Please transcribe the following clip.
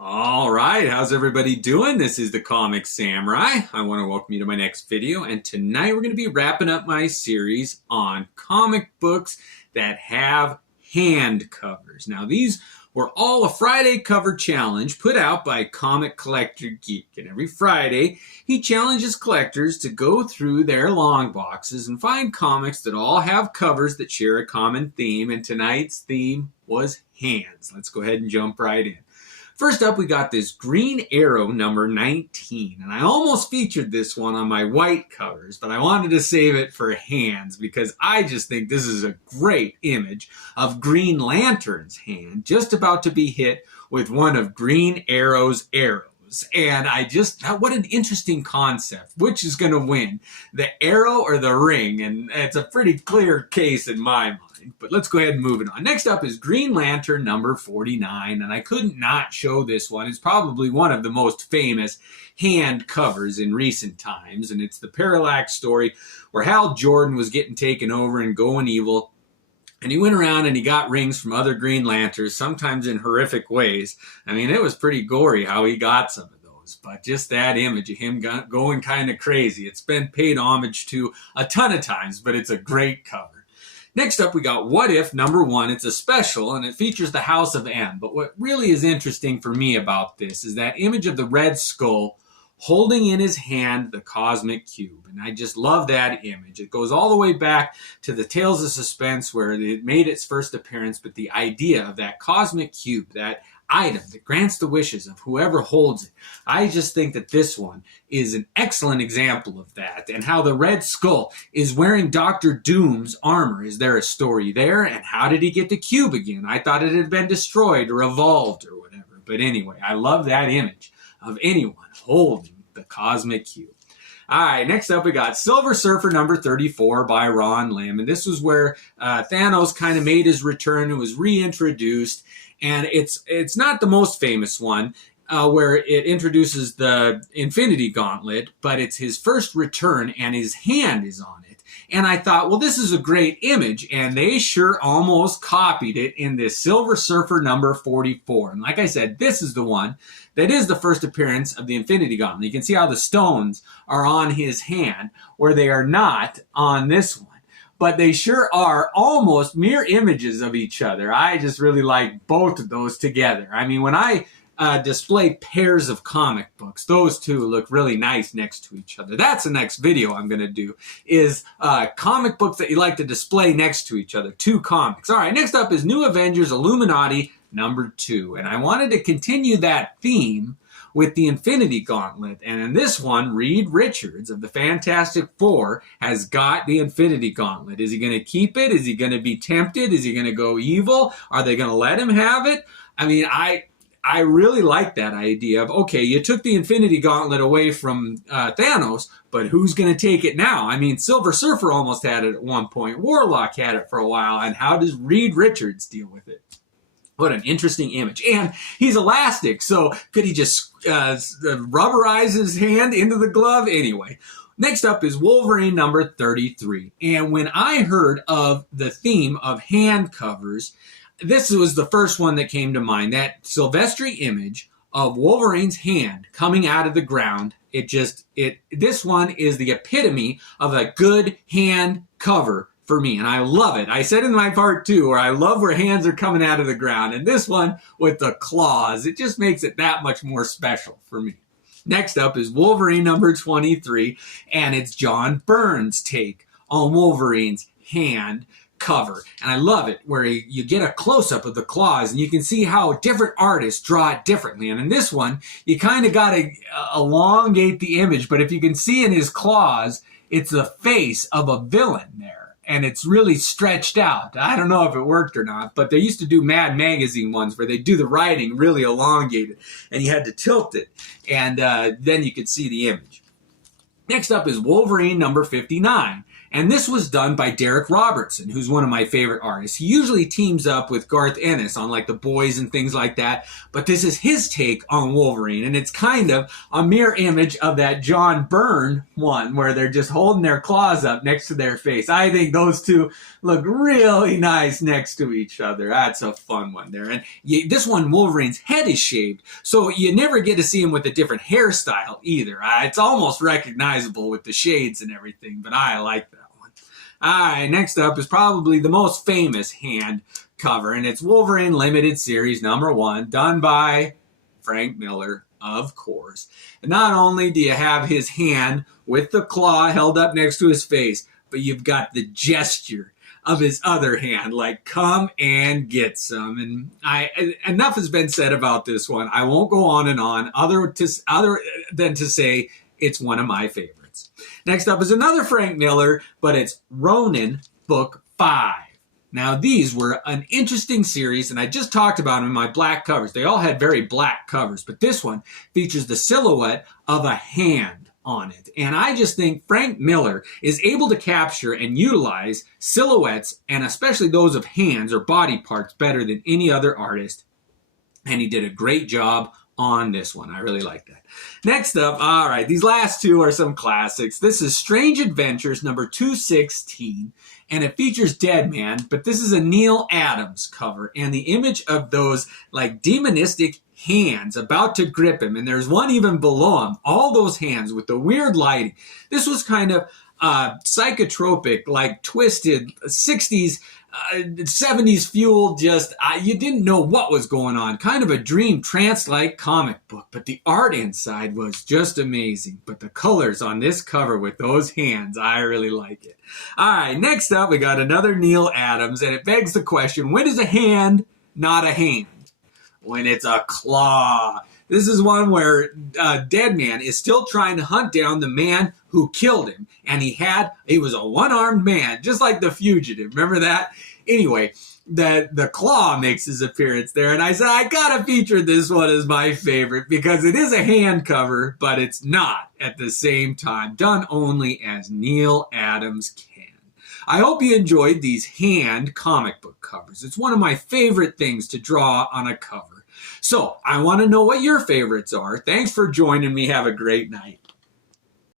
All right, how's everybody doing? This is the Comic Samurai. I want to welcome you to my next video, and tonight we're going to be wrapping up my series on comic books that have hand covers. Now, these were all a Friday cover challenge put out by Comic Collector Geek, and every Friday he challenges collectors to go through their long boxes and find comics that all have covers that share a common theme, and tonight's theme was hands. Let's go ahead and jump right in. First up, we got this Green Arrow number 19, and I almost featured this one on my white covers, but I wanted to save it for hands because I just think this is a great image of Green Lantern's hand just about to be hit with one of Green Arrow's arrows. And what an interesting concept. Which is going to win, the arrow or the ring? And it's a pretty clear case in my mind. But let's go ahead and move it on. Next up is Green Lantern number 49, and I couldn't not show this one. It's probably one of the most famous hand covers in recent times, and it's the Parallax story where Hal Jordan was getting taken over and going evil. And he went around and he got rings from other Green Lanterns, sometimes in horrific ways. I mean, it was pretty gory how he got some of those. But just that image of him going kind of crazy. It's been paid homage to a ton of times, but it's a great cover. Next up, we got What If number 1. It's a special, and it features the House of M. But what really is interesting for me about this is that image of the Red Skull holding in his hand the cosmic cube. And I just love that image. It goes all the way back to the Tales of Suspense where it made its first appearance, but the idea of that cosmic cube, that item that grants the wishes of whoever holds it. I just think that this one is an excellent example of that, and how the Red Skull is wearing Dr. Doom's armor. Is there a story there? And how did he get the cube again? I thought it had been destroyed or evolved or whatever. But anyway, I love that image of anyone holding the cosmic cube. All right, next up we got Silver Surfer number 34 by Ron Lim. And this was where Thanos kind of made his return and was reintroduced. And it's not the most famous one where it introduces the Infinity Gauntlet, but it's his first return and his hand is on it. And I thought, well, this is a great image, and they sure almost copied it in this Silver Surfer number 44. And like I said, this is the one that is the first appearance of the Infinity Gauntlet. You can see how the stones are on his hand, where they are not on this one. But they sure are almost mirror images of each other. I just really like both of those together. I mean, when I display pairs of comic books, those two look really nice next to each other. That's the next video I'm going to do, is comic books that you like to display next to each other. Two comics. All right, next up is New Avengers Illuminati number 2. And I wanted to continue that theme with the Infinity Gauntlet. And in this one, Reed Richards of the Fantastic Four has got the Infinity Gauntlet. Is he going to keep it? Is he going to be tempted? Is he going to go evil? Are they going to let him have it? I mean, I really like that idea of, okay, you took the Infinity Gauntlet away from Thanos, but who's going to take it now? I mean, Silver Surfer almost had it at one point. Warlock had it for a while. And how does Reed Richards deal with it? What an interesting image. And he's elastic, so could he just rubberize his hand into the glove? Anyway, next up is Wolverine number 33. And when I heard of the theme of hand covers, this was the first one that came to mind. That Silvestri image of Wolverine's hand coming out of the ground. This one is the epitome of a good hand cover for me, and I love it. I said in my part 2 where I love where hands are coming out of the ground, and this one with the claws, it just makes it that much more special for me. Next up is Wolverine number 23, and it's John Byrne's take on Wolverine's hand cover. And I love it where you get a close-up of the claws and you can see how different artists draw it differently. And in this one, you kind of got to elongate the image, but if you can see in his claws, it's the face of a villain there. And it's really stretched out. I don't know if it worked or not, but they used to do Mad Magazine ones where they do the writing really elongated, and you had to tilt it, and then you could see the image. Next up is Wolverine number 59. And this was done by Derek Robertson, who's one of my favorite artists. He usually teams up with Garth Ennis on like The Boys and things like that. But this is his take on Wolverine. And it's kind of a mirror image of that John Byrne one where they're just holding their claws up next to their face. I think those two look really nice next to each other. That's a fun one there. And this one, Wolverine's head is shaved. So you never get to see him with a different hairstyle either. It's almost recognizable with the shades and everything. But I like that. All right, next up is probably the most famous hand cover, and it's Wolverine Limited Series #1, done by Frank Miller, of course. And not only do you have his hand with the claw held up next to his face, but you've got the gesture of his other hand, like come and get some. And enough has been said about this one. I won't go on and on, other than to say it's one of my favorites. Next up is another Frank Miller, but it's Ronin Book 5. Now, these were an interesting series, and I just talked about them in my black covers. They all had very black covers, but this one features the silhouette of a hand on it. And I just think Frank Miller is able to capture and utilize silhouettes, and especially those of hands or body parts, better than any other artist. And he did a great job on this one. I really like that. Next up, all right, these last two are some classics. This is Strange Adventures #216, and it features Deadman, but this is a Neil Adams cover, and the image of those like demonistic hands about to grip him, and there's one even below him, all those hands with the weird lighting. This was kind of psychotropic, like twisted 60s, 70s fueled, just you didn't know what was going on. Kind of a dream trance-like comic book, but the art inside was just amazing. But the colors on this cover with those hands, I really like it. All right, next up, we got another Neil Adams, and it begs the question, when is a hand not a hand? When it's a claw. This is one where Deadman is still trying to hunt down the man who killed him. And he was a one-armed man, just like the fugitive. Remember that? Anyway, the claw makes his appearance there. And I said, I gotta feature this one as my favorite because it is a hand cover, but it's not at the same time. Done only as Neil Adams can. I hope you enjoyed these hand comic book covers. It's one of my favorite things to draw on a cover. So I want to know what your favorites are. Thanks for joining me. Have a great night.